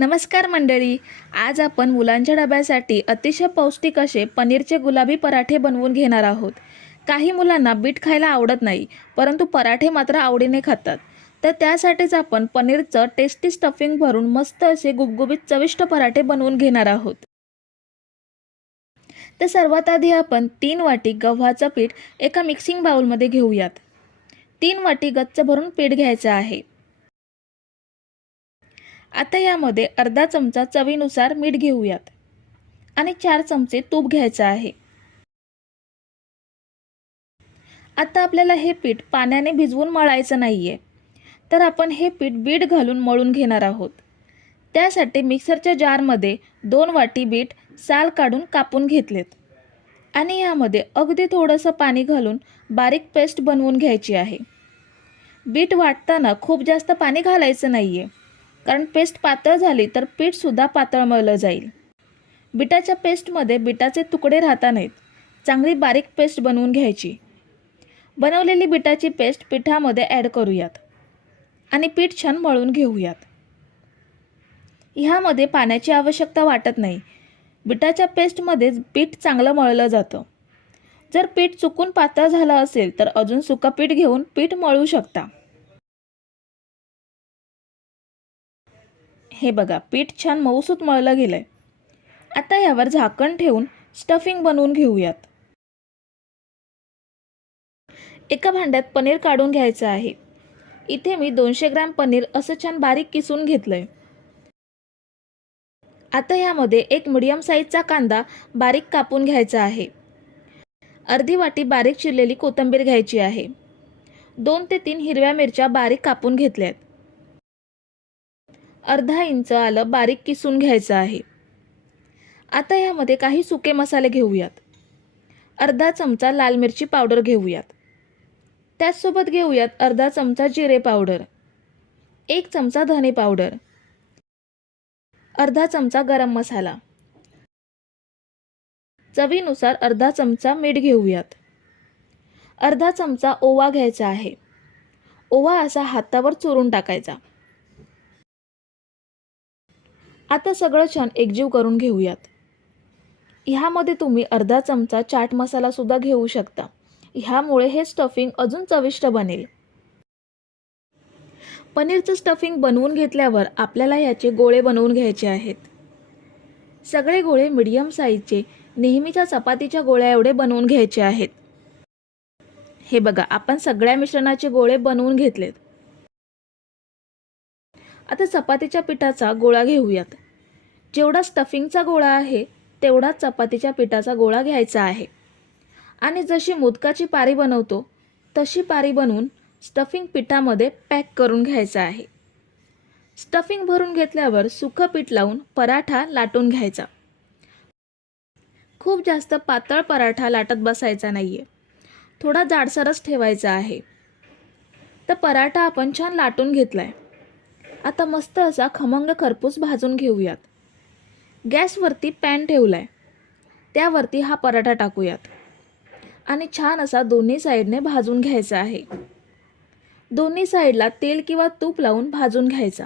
नमस्कार मंडळी. आज आपण मुलांच्या डब्यासाठी अतिशय पौष्टिक असे पनीरचे गुलाबी पराठे बनवून घेणार आहोत. काही मुलांना बीट खायला आवडत नाही परंतु पराठे मात्र आवडीने खातात. तर त्यासाठीच आपण पनीरचं टेस्टी स्टफिंग भरून मस्त असे गुबगुबीत चविष्ट पराठे बनवून घेणार आहोत. तर सर्वात आधी आपण तीन वाटी गव्हाचं पीठ एका मिक्सिंग बाउलमध्ये घेऊयात. तीन वाटी गच्च भरून पीठ घ्यायचं आहे. आता यामध्ये अर्धा चमचा चवीनुसार मीठ घेऊयात. आणि चार चमचे तूप घ्यायचं आहे. आता आपल्याला हे पीठ पाण्याने भिजवून मळायचं नाही आहे तर आपण हे पीठ बीट घालून मळून घेणार आहोत. त्यासाठी मिक्सरच्या जारमध्ये दोन वाटी बीट साल काढून कापून घेतलेत. आणि यामध्ये अगदी थोडंसं पाणी घालून बारीक पेस्ट बनवून घ्यायची आहे. बीट वाटताना खूप जास्त पाणी घालायचं नाही आहे कारण पेस्ट पातळ झाली तर पीठसुद्धा पातळ मळलं जाईल. बिटाच्या पेस्टमध्ये बिटाचे तुकडे राहता नाहीत. चांगली बारीक पेस्ट बनवून घ्यायची. बनवलेली बिटाची पेस्ट पिठामध्ये ॲड करूयात आणि पीठ छान मळून घेऊयात. ह्यामध्ये पाण्याची आवश्यकता वाटत नाही. बिटाच्या पेस्टमध्येच पीठ चांगलं मळलं जातं. जर पीठ चुकून पातळ झालं असेल तर अजून सुका पीठ घेऊन पीठ मळू शकता. हे बघा पीठ छान मऊसूत मळलं गेलं आहे आता यावर झाकण ठेवून स्टफिंग बनवून घेऊयात. एका भांड्यात पनीर काढून घ्यायचं आहे. इथे मी दोनशे ग्रॅम पनीर असं छान बारीक किसून घेतलंय. आता यामध्ये एक मिडियम साईजचा कांदा बारीक कापून घ्यायचा आहे. अर्धी वाटी बारीक चिरलेली कोथिंबीर घ्यायची आहे. दोन ते तीन हिरव्या मिरच्या बारीक कापून घेतल्यात. अर्धा इंच आलं बारीक किसून घ्यायचं आहे. आता यामध्ये काही सुके मसाले घेऊयात. अर्धा चमचा लाल मिरची पावडर घेऊयात. त्याचसोबत घेऊयात अर्धा चमचा जिरे पावडर एक चमचा धने पावडर अर्धा चमचा गरम मसाला. चवीनुसार अर्धा चमचा मीठ घेऊयात. अर्धा चमचा ओवा घ्यायचा आहे. ओवा असा हातावर चोरून टाकायचा. आता सगळं छान एकजीव करून घेऊयात. ह्यामध्ये तुम्ही अर्धा चमचा चाट मसालासुद्धा घेऊ शकता. ह्यामुळे हे स्टफिंग अजून चविष्ट बनेल. पनीरचं स्टफिंग बनवून घेतल्यावर आपल्याला ह्याचे गोळे बनवून घ्यायचे आहेत. सगळे गोळे मिडियम साईजचे नेहमीच्या चपातीच्या गोळ्या एवढे बनवून घ्यायचे आहेत. हे बघा आपण सगळ्या मिश्रणाचे गोळे बनवून घेतलेत. आता चपातीच्या पिठाचा गोळा घेऊयात. जेवढा स्टफिंगचा गोळा आहे तेवढाच चपातीच्या पिठाचा गोळा घ्यायचा आहे. आणि जशी मोदकाची पारी बनवतो तशी पारी बनवून स्टफिंग पिठामध्ये पॅक करून घ्यायचा आहे. स्टफिंग भरून घेतल्यावर सुकं पीठ लावून पराठा लाटून घ्यायचा. खूप जास्त पातळ पराठा लाटत बसायचा नाही आहे थोडा जाडसरच ठेवायचा आहे. तर पराठा आपण छान लाटून घेतला आहे आता मस्त असा खमंग खरपूस भाजून घेऊयात. गॅसवरती पॅन ठेवला आहे त्यावरती हा पराठा टाकूयात. आणि छान असा दोन्ही साईडने भाजून घ्यायचा आहे. दोन्ही साईडला तेल किंवा तूप लावून भाजून घ्यायचा.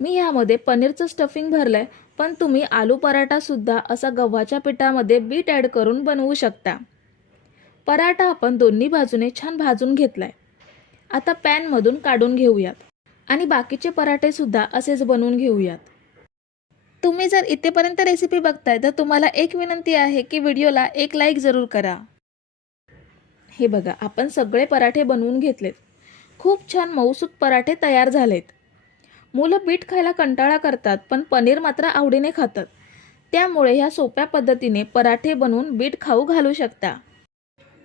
मी ह्यामध्ये पनीरचं स्टफिंग भरलं आहे पण तुम्ही आलू पराठासुद्धा असा गव्हाच्या पिठामध्ये बीट ॲड करून बनवू शकता. पराठा आपण दोन्ही बाजूने छान भाजून घेतला आहे आता पॅनमधून काढून घेऊयात. आणि बाकीचे पराठेसुद्धा असेच बनवून घेऊयात. तुम्ही जर इथेपर्यंत रेसिपी बघताय तर तुम्हाला एक विनंती आहे की व्हिडिओला एक लाईक जरूर करा. हे बघा आपण सगळे पराठे बनवून घेतलेत. खूप छान मऊसूत पराठे तयार झालेत. मुलं बीट खायला कंटाळा करतात पण पनीर मात्र आवडीने खातात. त्यामुळे ह्या सोप्या पद्धतीने पराठे बनवून बीट खाऊ घालू शकता.